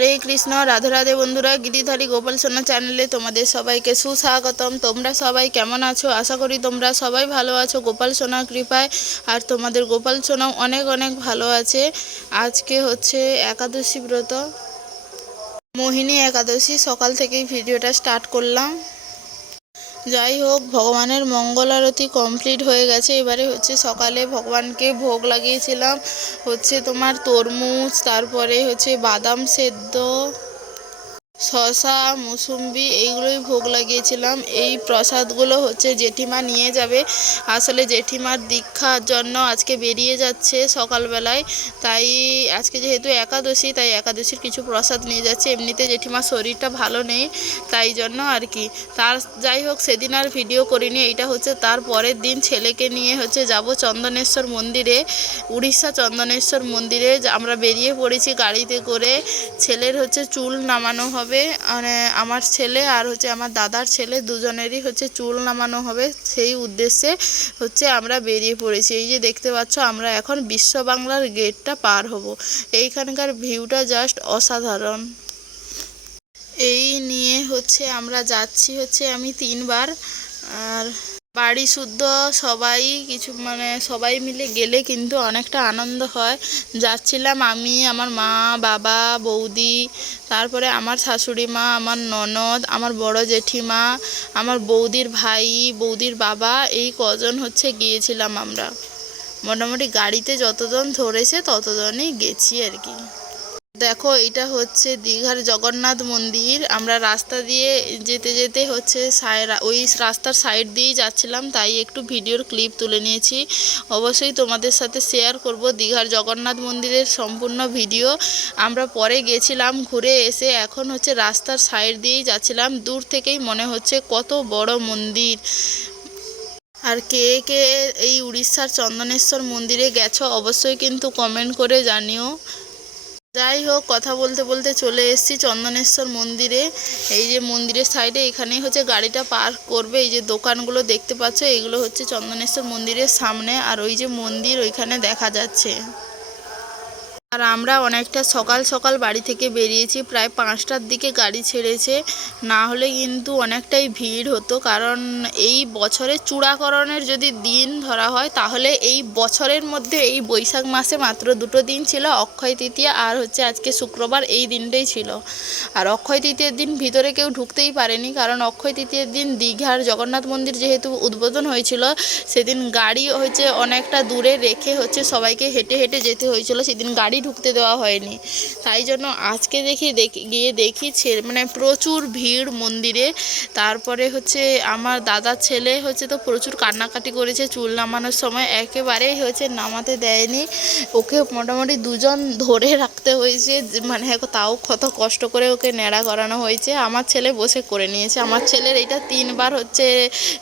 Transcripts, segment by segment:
হরে কৃষ্ণ, রাধে রাধে বন্ধুরা গিরিধারী গোপাল সোনা চ্যানেলে তোমাদের সবাইকে সুস্বাগতম। তোমরা সবাই কেমন আছো? আশা করি তোমরা সবাই ভালো আছো। গোপাল সোনার কৃপায় আর তোমাদের গোপাল সোনাও অনেক অনেক ভালো আছে। আজকে হচ্ছে একাদশী ব্রত। মোহিনী একাদশী, সকাল থেকেই ভিডিওটা স্টার্ট করলাম। যাই হোক, ভগবানের মঙ্গল আরতি কমপ্লিট হয়ে গেছে। এবারে হচ্ছে সকালে ভগবানকে ভোগ লাগিয়েছিলাম। হচ্ছে তোমার তরমুজ, তারপরে হচ্ছে বাদাম সেদ্ধ। শশা মুসুম্বি এইগুলোই ভোগ লাগিয়েছিলাম। এই প্রসাদগুলো হচ্ছে জেঠিমা নিয়ে যাবে। আসলে জেঠিমার দীক্ষার জন্য আজকে বেরিয়ে যাচ্ছে সকালবেলায়। তাই আজকে যেহেতু একাদশী, তাই একাদশীর কিছু প্রসাদ নিয়ে যাচ্ছে। এমনিতে জেঠিমার শরীরটা ভালো নেই, তাই জন্য আর কি। তার যাই হোক, সেদিন আর ভিডিও করিনি। এইটা হচ্ছে তার পরের দিন ছেলেকে নিয়ে হচ্ছে যাব চন্দনেশ্বর মন্দিরে, উড়িষ্যা চন্দনেশ্বর মন্দিরে। আমরা বেরিয়ে পড়েছি গাড়িতে করে। ছেলের হচ্ছে চুল নামানো হবে। মানে আমার ছেলে আর হচ্ছে আমার দাদার ছেলে দুজনেরই হচ্ছে চুল নামানো হবে। সেই উদ্দেশ্যে হচ্ছে আমরা বেরিয়ে পড়েছি। এই যে দেখতে পাচ্ছ, আমরা এখন বিশ্ব বাংলার গেটটা পার হব। এইখানকার ভিউটা জাস্ট অসাধারণ। এই নিয়ে হচ্ছে আমরা যাচ্ছি হচ্ছে আমি তিনবার। আর বাড়ি শুদ্ধ, সবাই কিছু মানে সবাই মিলে গেলে কিন্তু অনেকটা আনন্দ হয়। যাচ্ছিলাম আমি, আমার মা, বাবা, বৌদি, তারপরে আমার শাশুড়ি মা, আমার ননদ, আমার বড় জেঠিমা, আমার বৌদির ভাই, বৌদির বাবা, এই কজন হচ্ছে গিয়েছিলাম আমরা। মোটামুটি গাড়িতে যতজন ধরেছে ততজনই গেছি আর কি। দেখো, এটা হচ্ছে দীঘার জগন্নাথ মন্দির। আমরা রাস্তা দিয়ে যেতে যেতে হচ্ছে ওই রাস্তার সাইড দিয়েই যাচ্ছিলাম, তাই একটু ভিডিওর ক্লিপ তুলে নিয়েছি। অবশ্যই তোমাদের সাথে শেয়ার করব দীঘার জগন্নাথ মন্দিরের সম্পূর্ণ ভিডিও। আমরা পরে গেছিলাম ঘুরে এসে, এখন হচ্ছে রাস্তার সাইড দিয়েই যাচ্ছিলাম। দূর থেকেই মনে হচ্ছে কত বড় মন্দির। আর কে কে এই উড়িষ্যার চন্দনেশ্বর মন্দিরে গেছো অবশ্যই কিন্তু কমেন্ট করে জানিও। যাই হোক, কথা বলতে বলতে চলে এসেছি চন্দনেশ্বর মন্দিরে। এই যে মন্দিরের সাইডে এখানে হচ্ছে গাড়িটা পার্ক করবে। এই যে দোকানগুলো দেখতে পাচ্ছ, এগুলো হচ্ছে চন্দনেশ্বর মন্দিরের সামনে। আর ওই যে মন্দির ওইখানে দেখা যাচ্ছে। আর আমরা অনেকটা সকাল সকাল বাড়ি থেকে বেরিয়েছি, প্রায় পাঁচটার দিকে গাড়ি ছেড়েছে। না হলে কিন্তু অনেকটাই ভিড় হতো, কারণ এই বছরে চূড়াকরণের যদি দিন ধরা হয়, তাহলে এই বছরের মধ্যে এই বৈশাখ মাসে মাত্র দুটো দিন ছিল, অক্ষয় তৃতীয়া আর হচ্ছে আজকে শুক্রবার এই দিনটাই ছিল। আর অক্ষয় তৃতীয়ার দিন ভিতরে কেউ ঢুকতেই পারেনি, কারণ অক্ষয় তৃতীয়ার দিন দীঘার জগন্নাথ মন্দির যেহেতু উদ্বোধন হয়েছিল, সেদিন গাড়ি হচ্ছে অনেকটা দূরে রেখে হচ্ছে সবাইকে হেঁটে হেঁটে যেতে হয়েছিল, সেদিন গাড়ি ঢুকতে দেওয়া হয়নি। তাই জন্য আজকে দেখি গিয়ে দেখি ছেলে মানে প্রচুর ভিড় মন্দিরে। তারপরে হচ্ছে আমার দাদার ছেলে হচ্ছে তো প্রচুর কান্নাকাটি করেছে, চুল নামানোর সময় একেবারেই হচ্ছে নামাতে দেয়নি। ওকে মোটামুটি দুজন ধরে রাখতে হয়েছে মানে তাও কত কষ্ট করে ওকে ন্যাড়া করানো হয়েছে। আমার ছেলে বসে করে নিয়েছে। আমার ছেলের এটা তিনবার হচ্ছে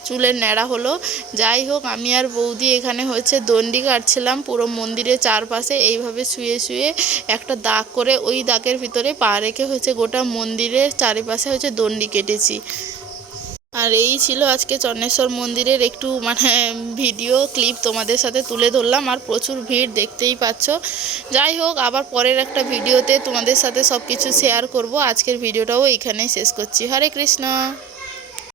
চুলের ন্যাড়া হলো। যাই হোক, আমি আর বৌদি এখানে হচ্ছে দণ্ডি কাটছিলাম, পুরো মন্দিরের চারপাশে এইভাবে শুয়ে শুয়ে একটা দাগ করে ওই দাগের ভিতরে পা রেখে হচ্ছে গোটা মন্দিরের চারিপাশে হচ্ছে দণ্ডি কেটেছি। আর এই ছিল আজকে চন্নেশ্বর মন্দিরের একটু মানে ভিডিও, ক্লিপ তোমাদের সাথে তুলে ধরলাম আর প্রচুর ভিড় দেখতেই পাচ্ছ। যাই হোক, আবার পরের একটা ভিডিওতে তোমাদের সাথে সব কিছু শেয়ার করব। আজকের ভিডিওটাও এইখানেই শেষ করছি। হরে কৃষ্ণ!